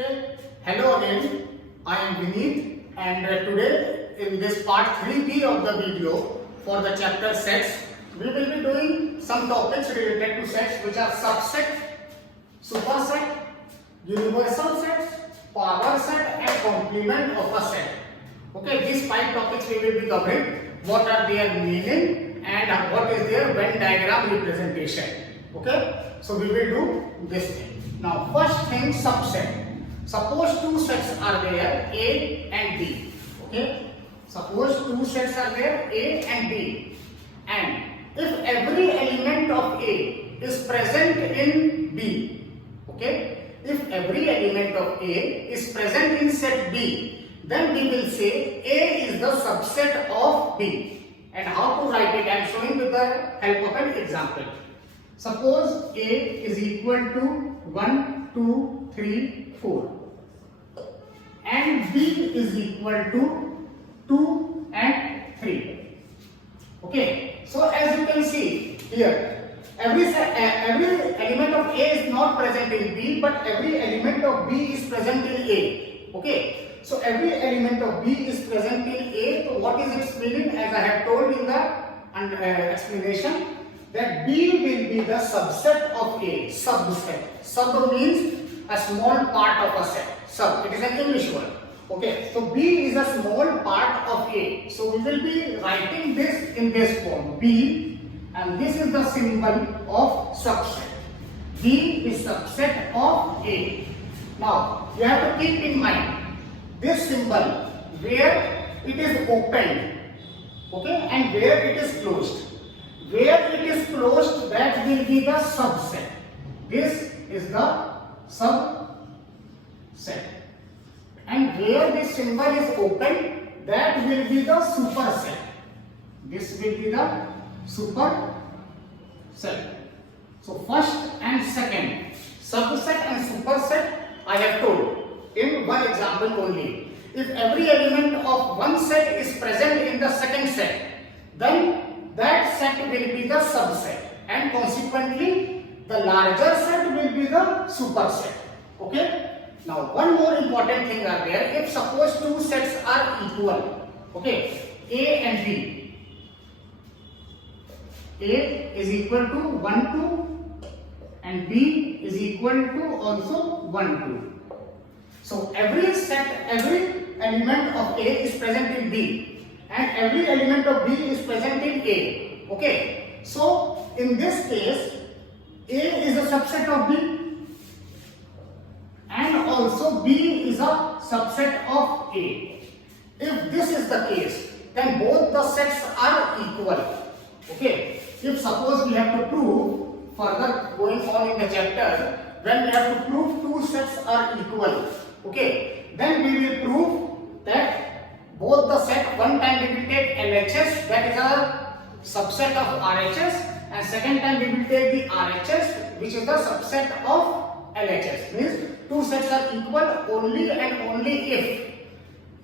Okay, hello again. I am Vineet, and today in this part 3B of the video for the chapter sets, we will be doing some topics related to sets which are subset, superset, universal sets, power set, and complement of a set. Okay, these 5 topics we will be covering. What are their meaning and what is their Venn diagram representation. Okay, so we will do this thing. Now, first thing, subset. Suppose two sets are there, A and B. Okay, suppose two sets are there, A and B, and if every element of A is present in B, okay, if every element of A is present in set B, then we will say A is the subset of B. And how to write it? I am showing with the help of an example. Suppose A is equal to 1, 2, 3, 4 and B is equal to 2 and 3. Okay, so as you can see here, every element of A is not present in B, but every element of B is present in A. Okay, so every element of B is present in A. So what is its meaning? As I have told in the explanation, that B will be the subset of A. Subset. Sub means a small part of a set. Sub, it is an English word. Okay, so B is a small part of A. So we will be writing this in this form, B, and this is the symbol of subset. B is subset of A. Now, you have to keep in mind this symbol where it is opened, okay, and where it is closed. Where it is closed, that will be the subset. This is the subset. And where this symbol is open, that will be the superset. This will be the superset. So first and second, subset and superset, I have told in one example only. If every element of one set is present in the second set, then that set will be the subset, and consequently the larger set will be the superset. Okay. Now, one more important thing are there. If suppose two sets are equal, okay, A and B. A is equal to 1, 2 and B is equal to also 1, 2. So, every element of A is present in B and every element of B is present in A. Okay. So, in this case, A is a subset of B. And also B is a subset of A. If this is the case, then both the sets are equal. Okay. If suppose we have to prove further going on in the chapter, when we have to prove two sets are equal, okay, then we will prove that both the set, one time we will take LHS, that is a subset of RHS, and second time we will take the RHS, which is the subset of LHS. Means two sets are equal only and only if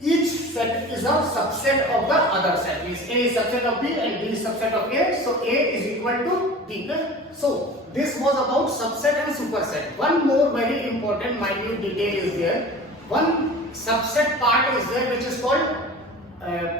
each set is a subset of the other set. Means A is subset of B and B is subset of A. So A is equal to B. So this was about subset and superset. One more very important minute detail is there. One subset part is there which is called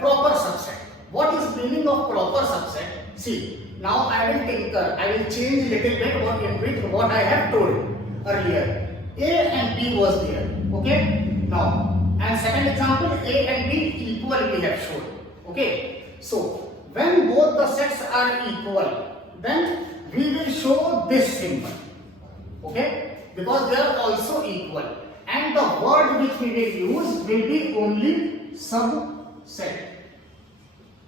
proper subset. What is meaning of proper subset? See, now I will tinker. I will change little bit what I have told earlier. A and B was there. Okay. Now, and second example, A and B equal we have shown. Okay. So, when both the sets are equal, then we will show this symbol. Okay. Because they are also equal. And the word which we will use will be only subset.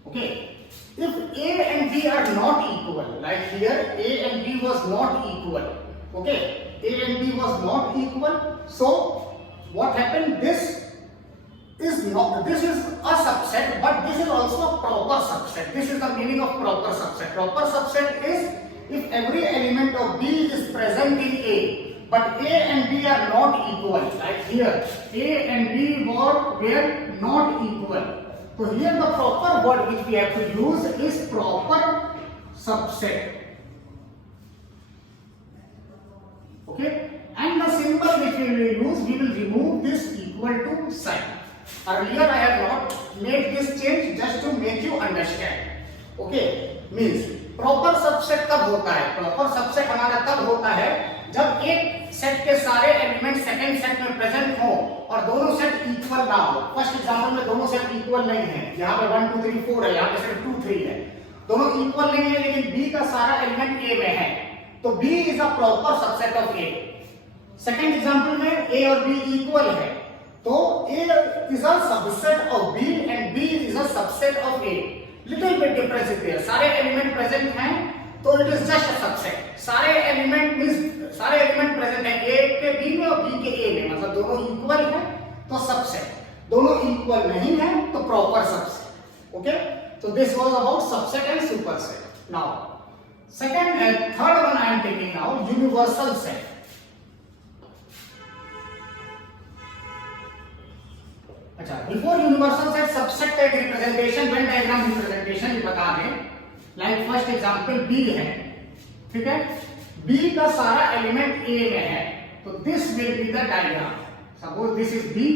Okay. If A and B are not equal, like here A and B was not equal. Okay. A and B was not equal. So what happened? This is a subset, but this is also a proper subset. This is the meaning of proper subset. Proper subset is if every element of B is present in A, but A and B are not equal. Like here, A and B were not equal. So here the proper word which we have to use is proper subset. Okay, and the symbol which we we will use, we will remove this equal to sign. Earlier I have not made this change just to make you understand. Okay, means proper subset कब होता है? Proper subset हमारा तब होता है जब एक set के सारे एलिमेंट सेकंड सेट में प्रेजेंट हो और दोनों सेट इक्वल ना हो। फर्स्ट एग्जांपल में दोनों सेट इक्वल नहीं है, यहाँ पे 1 2 3 4 है, यहाँ पे सिर्फ 2 3 है, दोनों इक्वल नहीं है, लेकिन बी का सारा एलिमेंट ए में है, तो B is a proper subset of A. Second example में ए और बी इक्वल है, तो A is a subset of B and B is a subset of A. Little bit difference is there, सारे element present हैं तो it is just a subset. सारे element present है A के B में और बी के ए में, मतलब दोनों इक्वल हैं तो सबसेट, दोनों इक्वल नहीं है तो proper subset. Okay, so this was about subset and superset. Now third one I am taking now, universal set. अच्छा, before universal set subset का रिप्रेजेंटेशन, Venn diagram रिप्रेजेंटेशन बता दें। लाइक फर्स्ट एग्जांपल B है, ठीक है, B का सारा element A में है, तो this will be the diagram. Suppose this is B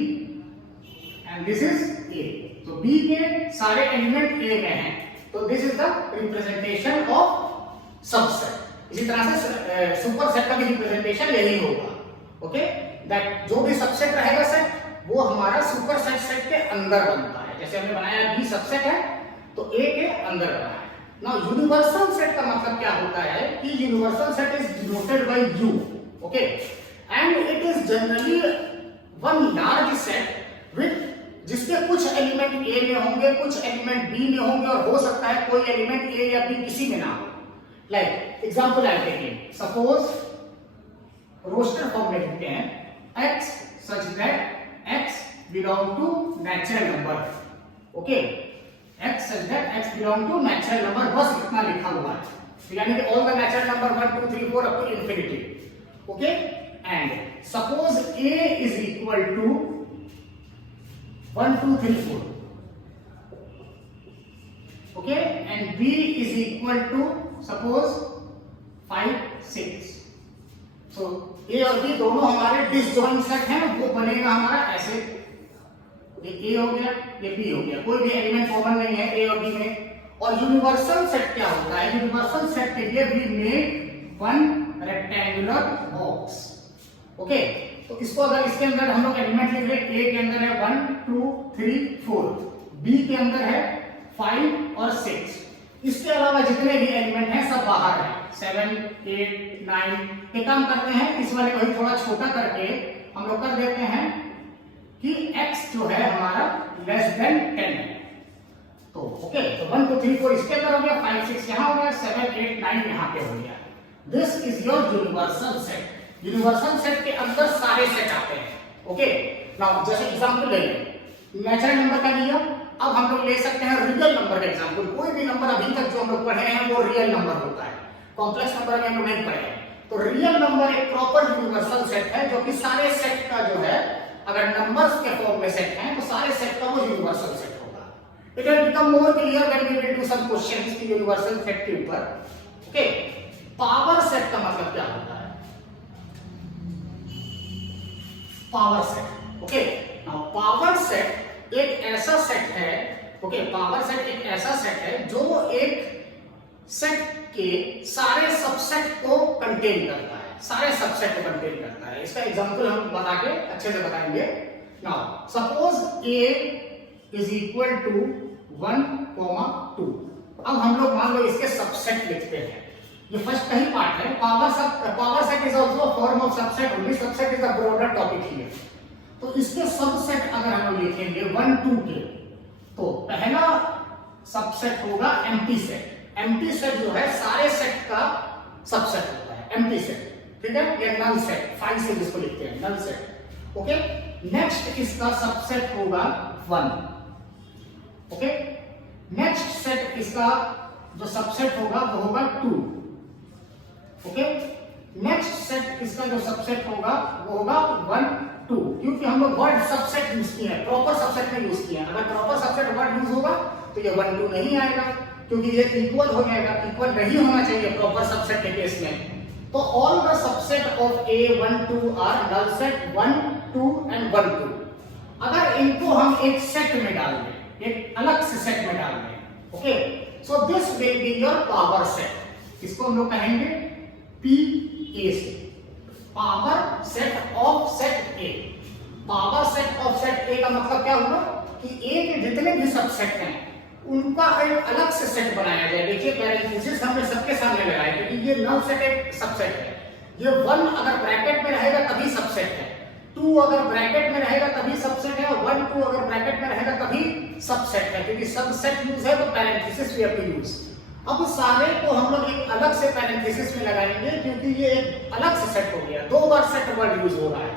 and this is A, तो B के सारे एलिमेंट A में हैं, तो this is the representation of subset. इसी तरह से सुपर सेट का भी रिप्रेजेंटेशन यही होगा। ओके, दैट जो भी सबसेट रहेगा सेट, वो हमारा सुपर सेट के अंदर बनता है। जैसे हमने बनाया B सबसेट है तो A के अंदर बना है। नाउ यूनिवर्सल सेट का मतलब क्या होता है कि universal set is denoted by U, okay, and it is generally one large set with जिसके कुछ एलिमेंट A में होंगे, कुछ एलिमेंट B में होंगे, और हो सकता है कोई एलिमेंट A या B किसी में ना हो। Like example I taking, suppose roster form में लिखते हैं x such that x belong to natural number। Okay, x such that x belong to natural number, बस इतना लिखा हुआ है, यानी कि all the natural number 1 2 3 4 up to infinity. Okay, and suppose A is equal to 1 2 3 4, okay, and B is equal to suppose 5 6। so A और B दोनों हमारे डिसजॉइंट सेट हैं, वो बनेगा हमारा ऐसे, ये A हो गया, ये B हो गया, कोई भी एलिमेंट कॉमन नहीं है A और B में। और यूनिवर्सल सेट क्या होता है? यूनिवर्सल सेट के लिए we make one rectangular box. Okay, तो इसको अगर इसके अंदर हम लोग एलिमेंट लिख रहे हैं, A के अंदर है 1 2 3 4, B के अंदर है 5 और 6, इसके अलावा जितने भी एलिमेंट हैं सब बाहर हैं, 7 8 9। ये काम करते हैं, इस वाले को ही थोड़ा छोटा करके हम लोग कर देते हैं कि x जो है हमारा लेस देन 10 है। तो ओके, तो 1 2 3 4 इसके अंदर हो गया, 5 6 यहाँ हो गया, 7 8 9 यहाँ पे हो गया। This is your universal set. Universal set के अंदर सारे सेट आते हैं। ओके, नाउ जैसे एग्जांपल ले लें, नेचुरल नंबर का लिया, अब हम लोग ले सकते हैं रियल नंबर का एग्जांपल। कोई भी नंबर अभी तक जो हम लोग पढ़े हैं वो रियल नंबर होता है, कॉम्प्लेक्स नंबर में हम लोग नहीं पढ़े हैं। तो रियल नंबर एक प्रॉपर यूनिवर्सल सेट है, जो कि सारे सेट का जो है, अगर नंबर्स के फॉर्म में सेट हैं तो सारे सेट का वो यूनिवर्सल सेट होगा। It will become more clear when we will do some questions की यूनिवर्सल सेट के ऊपर। ओके, पावर सेट का मतलब क्या होता है? Power set. Okay, now power set एक ऐसा सेट है, ओके, पावर सेट एक ऐसा सेट है जो एक सेट के सारे सबसेट को कंटेन करता है, सारे सबसेट को कंटेन करता है। इसका एग्जांपल हम बता के अच्छे से बताएंगे। Now suppose A is equal to 1 2। अब हम लोग मान लो इसके सबसेट लिखते हैं, ये फर्स्ट का ही पार्ट है। Power set is also a form of subset, only subset is a broader topic here. तो इसके सबसेट अगर हम लिखेंगे 1 2 के, तो पहला सबसेट होगा एम्प्टी सेट। एम्प्टी सेट जो है सारे सेट का सबसेट होता है, एम्प्टी सेट, ठीक है, या नल सेट, 5 से जिसको लिखते हैं नल सेट। ओके, नेक्स्ट इसका सबसेट होगा 1। ओके, नेक्स्ट सेट इसका जो सबसेट होगा वो होगा 2। ओके, नेक्स्ट सेट इसका जो सबसेट होगा वो होगा 1 2, क्योंकि हम लोग वर्ड सबसेट यूज किए हैं, प्रॉपर सबसेट नहीं यूज किए हैं। अगर प्रॉपर सबसेट वर्ड यूज होगा तो ये 1 2 नहीं आएगा, क्योंकि ये इक्वल हो जाएगा, इक्वल नहीं होना चाहिए प्रॉपर सबसेट के केस में। तो all the subset subset of A 1 2 are null set 1 2 and 1 2। अगर इनको हम एक सेट में डाल दें, एक अलग से सेट में डाल दें, okay, so this will be your power set. इसको हम लोग कहेंगे P A से, power set of set A। Power set of set A का मतलब क्या हुआ कि A के जितने भी सबसेट हैं उनका एक अलग से सेट बनाया जाए। देखिए पैरेंथेसिस हमने सबके सामने लगाया क्योंकि ये नल सेट एक सबसेट है। ये 1 अगर ब्रैकेट में रहेगा तभी सबसेट है, 2 अगर ब्रैकेट में रहेगा तभी सबसेट है, और 1 2 अगर ब्रैकेट में रहेगा तभी सबसेट है, क्योंकि सबसेट यूज है तो parenthesis we have to use. अब सारे को हम लोग एक अलग से पैरेंथेसिस में लगाएंगे क्योंकि ये एक अलग से सेट हो गया, 2 बार सेट वर्ड यूज हो रहा है।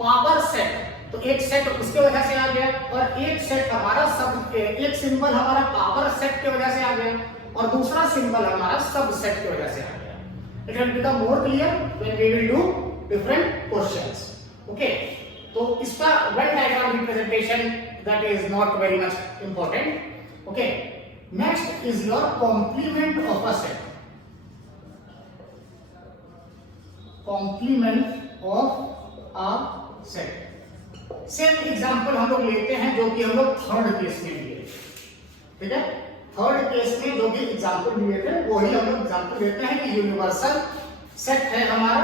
पावर सेट तो एक सेट उसके वजह से आ गया, और एक सेट हमारा सब, एक सिंबल हमारा पावर सेट की वजह से आ गया और दूसरा सिंबल हमारा सब सेट की वजह से आ गया। It will become more clear when we will do different questions, okay. तो इसका Venn diagram representation that is not very much important, okay. Next is your complement of a set. Complement of a set, same example हम लोग लेते हैं जो कि हम लोग थर्ड केस में लिए, ठीक है। थर्ड केस में जो भी एग्जांपल लिए थे वही हम लोग एग्जांपल लेते हैं कि यूनिवर्सल सेट है हमारा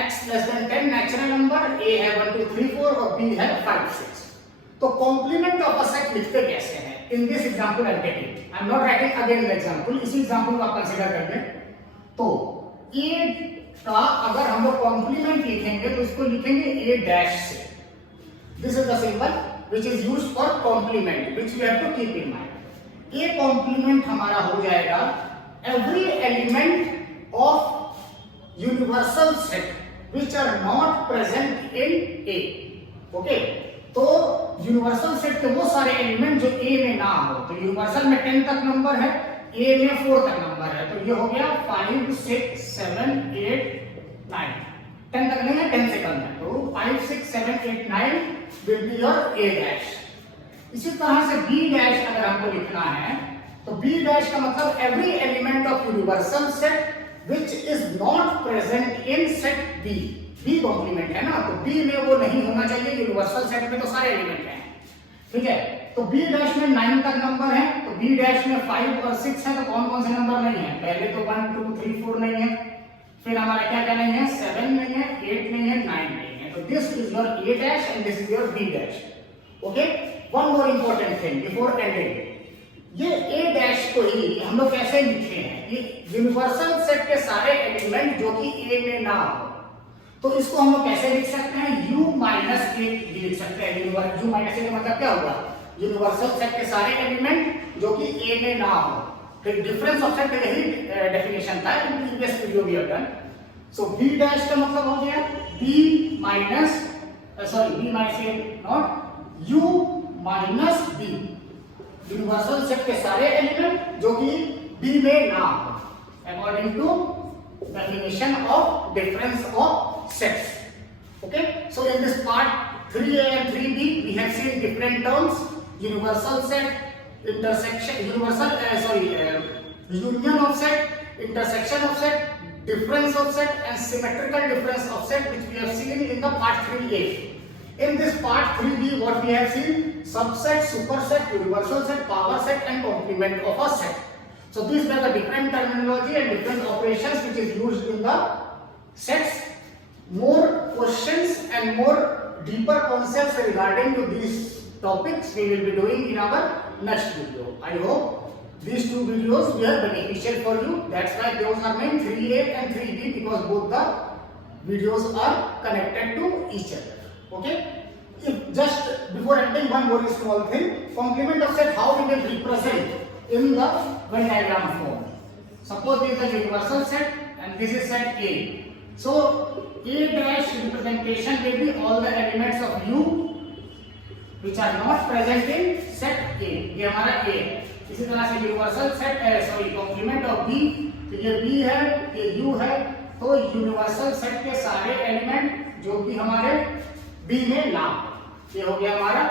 x less than 10 natural number, a है 1 2 3 4 और b है 5 6। तो कॉम्प्लीमेंट ऑफ अ सेट लिखते कैसे हैं? In this example I am taking, I am not writing again the example, इसी एग्जांपल को आप कंसीडर कर लें। तो a का अगर हम लोग कॉम्प्लीमेंट लिखेंगे तो इसको लिखेंगे a डैश से। This is the symbol which is used for complement, which we have to keep in mind. A complement हमारा हो जाएगा every element of universal set which are not present in A. Okay? तो universal set के वो सारे element जो A में ना हो, तो यूनिवर्सल में 10 तक नंबर है, A में 4 तक नंबर है, तो ये हो गया 5 6 7 8 9। 10 तक नहीं है, 10 से कम है, तो 5 6 7 8 9 will be your A dash। इसी तरह से B dash अगर हमको लिखना है तो B dash का मतलब every element of universal set which is not present in set B। B complement है ना, तो B में वो नहीं होना चाहिए, यूनिवर्सल सेट में तो सारे एलिमेंट हैं, ठीक है। तो B dash में 9 तक नंबर है, तो B dash में 5 और 6 है, तो कौन कौन से नंबर नहीं है? पहले तो 1 2 3 4 नहीं है, फिर हमारा क्या क्या नहीं है? 7 नहीं है, 8 नहीं है, 9 नहीं है। So this is your A dash and this is your B dash. Okay? One more important thing before ending. ये A dash को ही हम लोग कैसे लिखे हैं? ये यूनिवर्सल सेट के सारे एलिमेंट जो कि A में ना हो, तो इसको हम लोग कैसे लिख सकते हैं? U माइनस A भी लिख सकते हैं। U माइनस A का मतलब क्या हुआ? यूनिवर्सल सेट के सारे एलिमेंट जो कि A में ना हो। फिर डिफरेंस ऑफ सेट का यही डेफिनेशन था in previous video we have done. So B dash का मतलब हो गया B minus B minus A not U minus B, universal set के सारे एलिमेंट जो कि B में ना हो, according to definition of difference of sets. Okay, so in this part 3a and 3b we have seen different terms: universal set, intersection, union of set, intersection of set, difference of set and symmetrical difference of set, which we have seen in the part 3a. In this part 3b what we have seen: subset, superset, universal set, power set and complement of a set. So these are the different terminology and different operations which is used in the sets. More questions and more deeper concepts regarding to these topics we will be doing in our next video. I hope these two videos were beneficial for you. That's why those are named 3a and 3b, because both the videos are connected to each other. Okay. Just before ending, one more small thing: complement of set, how we will represent in the Venn diagram form. Suppose this is a universal set and this is set A. So A dash representation will be all the elements of U which are not present in set A. ये हमारा A है। इसी तरह से universal set है, complement of B, तो ये B है, ये U है, तो यूनिवर्सल सेट के सारे एलिमेंट जो कि हमारे B में ना, ये हो गया हमारा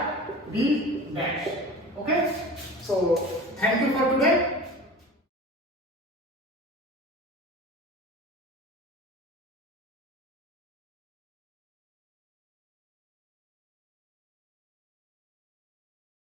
B dash. Okay, so thank you for today.